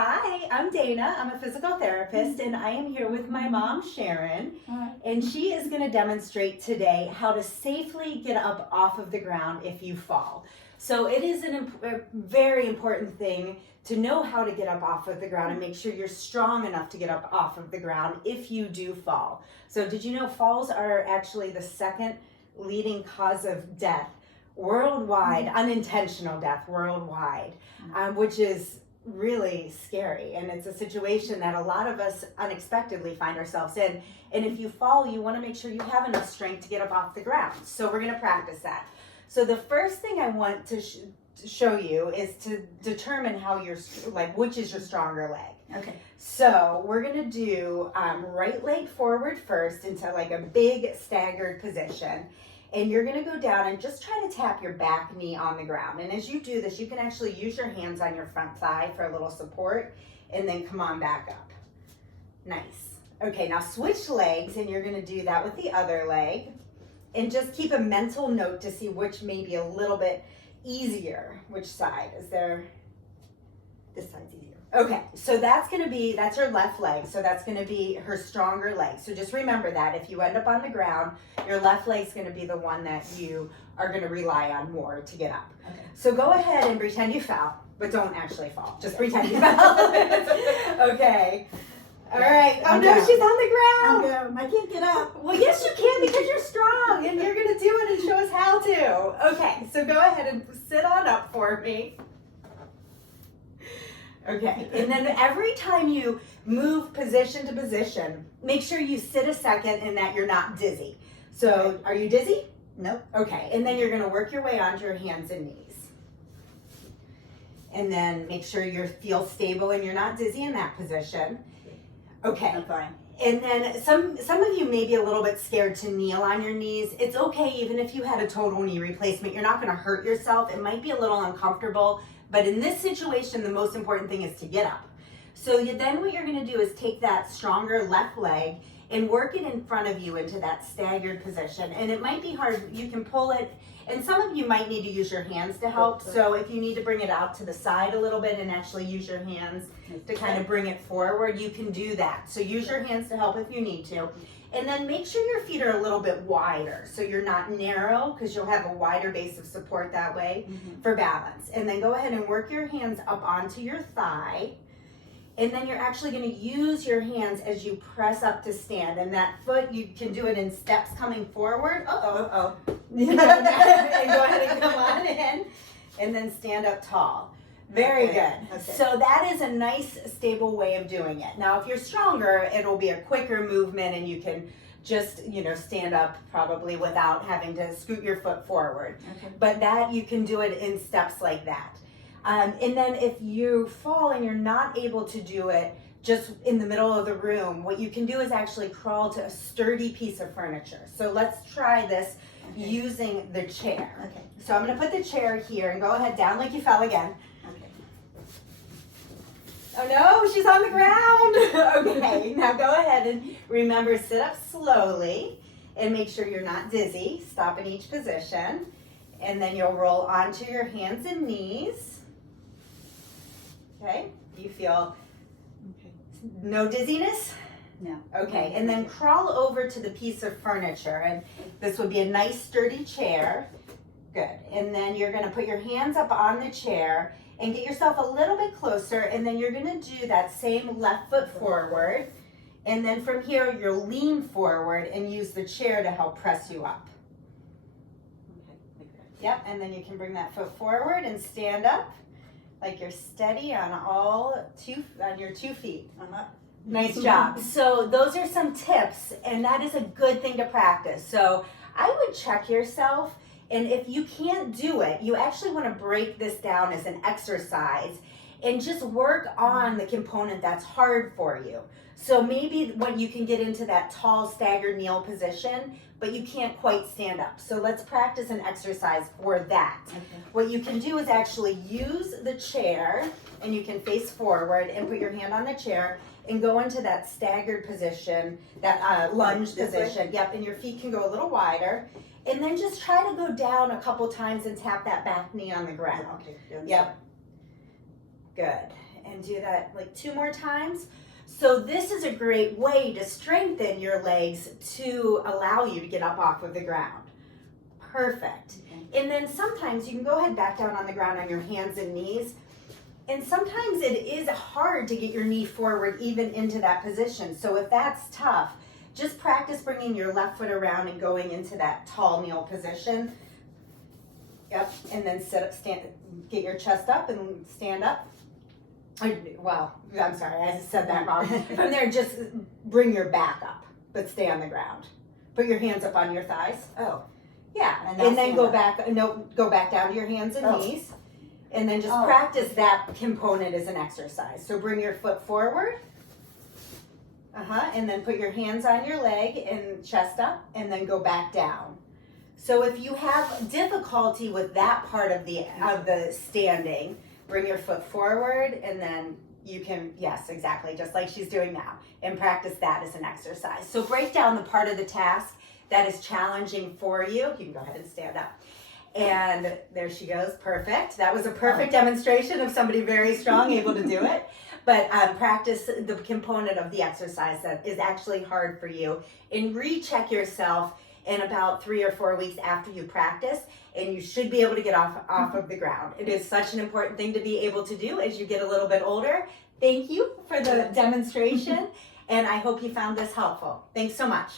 Hi, I'm Dana. I'm a physical therapist, and I am here with my mom, Sharon. Hi. And she is going to demonstrate today how to safely get up off of the ground if you fall. So it is a very important thing to know how to get up off of the ground and make sure you're strong enough to get up off of the ground if you do fall. So did you know falls are actually the second leading cause of death worldwide, unintentional death worldwide, which is really scary, and it's a situation that a lot of us unexpectedly find ourselves in. And if you fall, you want to make sure you have enough strength to get up off the ground. So we're going to practice that. So the first thing I want to show you is to determine how you're which is your stronger leg. Okay. So we're going to do right leg forward first into like a big staggered position. And you're going to go down and just try to tap your back knee on the ground. And as you do this, you can actually use your hands on your front thigh for a little support, and then come on back up. Nice. Okay, now switch legs, and you're going to do that with the other leg. And just keep a mental note to see which may be a little bit easier. Which side? Is there? This side's easier. Okay, so that's her left leg. So that's going to be her stronger leg. So just remember that if you end up on the ground, your left leg's going to be the one that you are going to rely on more to get up. Okay. So go ahead and pretend you fell, but don't actually fall. Just pretend you fell. Okay. All right. Oh no, she's on the ground. I'm down. I can't get up. Well, yes, you can because you're strong and you're going to do it and show us how to. Okay, so go ahead and sit on up for me. Okay, and then every time you move position to position, make sure you sit a second and that you're not dizzy. So, are you dizzy? Nope. Okay, and then you're going to work your way onto your hands and knees. And then make sure you feel stable and you're not dizzy in that position. Okay. I'm fine. And then some of you may be a little bit scared to kneel on your knees. It's okay, even if you had a total knee replacement, you're not going to hurt yourself. It might be a little uncomfortable, but in this situation, the most important thing is to get up. So then what you're going to do is take that stronger left leg and work it in front of you into that staggered position. And it might be hard. You can pull it, and some of you might need to use your hands to help. So if you need to bring it out to the side a little bit and actually use your hands to kind of bring it forward, you can do that. So use your hands to help if you need to. And then make sure your feet are a little bit wider so you're not narrow, because you'll have a wider base of support that way for balance. And then go ahead and work your hands up onto your thigh. And then you're actually going to use your hands as you press up to stand. And that foot, you can do it in steps coming forward. Uh-oh. And go ahead and come on in. And then stand up tall. Very good. Okay. So that is a nice, stable way of doing it. Now, if you're stronger, it'll be a quicker movement and you can just, stand up probably without having to scoot your foot forward. Okay. But that, you can do it in steps like that. And then if you fall and you're not able to do it just in the middle of the room, what you can do is actually crawl to a sturdy piece of furniture. So let's try this using the chair. Okay. So I'm going to put the chair here and go ahead down like you fell again. Oh no, she's on the ground. Okay, now go ahead and remember, sit up slowly and make sure you're not dizzy. Stop in each position. And then you'll roll onto your hands and knees. Okay, you feel no dizziness? No. Okay, and then crawl over to the piece of furniture. And this would be a nice sturdy chair. Good. And then you're going to put your hands up on the chair and get yourself a little bit closer, and then you're going to do that same left foot forward, and then from here you'll lean forward and use the chair to help press you up. Yep, and then you can bring that foot forward and stand up like you're steady on your 2 feet. I'm up. Nice job. So those are some tips, and that is a good thing to practice. So I would check yourself. And if you can't do it, you actually want to break this down as an exercise and just work on the component that's hard for you. So maybe when you can get into that tall staggered kneel position, but you can't quite stand up. So let's practice an exercise for that. Okay. What you can do is actually use the chair, and you can face forward and put your hand on the chair and go into that staggered position, that lunge position. Yep, and your feet can go a little wider. And then just try to go down a couple times and tap that back knee on the ground. Okay. Yep. Good. and do that like 2 more times. So this is a great way to strengthen your legs to allow you to get up off of the ground. Perfect. Okay. And then sometimes you can go ahead back down on the ground on your hands and knees. And sometimes it is hard to get your knee forward even into that position. So if that's tough, just practice bringing your left foot around and going into that tall kneel position. Yep, and then sit up, stand, get your chest up and stand up. Well, I'm sorry, I said that wrong. From there, just bring your back up, but stay on the ground. Put your hands up on your thighs. Oh. Yeah, and then go back. No, go back down to your hands and knees, and then just practice that component as an exercise. So bring your foot forward. And then put your hands on your leg and chest up, and then go back down. So if you have difficulty with that part of the standing, bring your foot forward, and then you can, yes, exactly, just like she's doing now, and practice that as an exercise. So break down the part of the task that is challenging for you. You can go ahead and stand up. And there she goes, perfect. That was a perfect demonstration of somebody very strong, able to do it. But practice the component of the exercise that is actually hard for you, and recheck yourself in about 3 or 4 weeks after you practice, and you should be able to get off of the ground. It is such an important thing to be able to do as you get a little bit older. Thank you for the demonstration, and I hope you found this helpful. Thanks so much.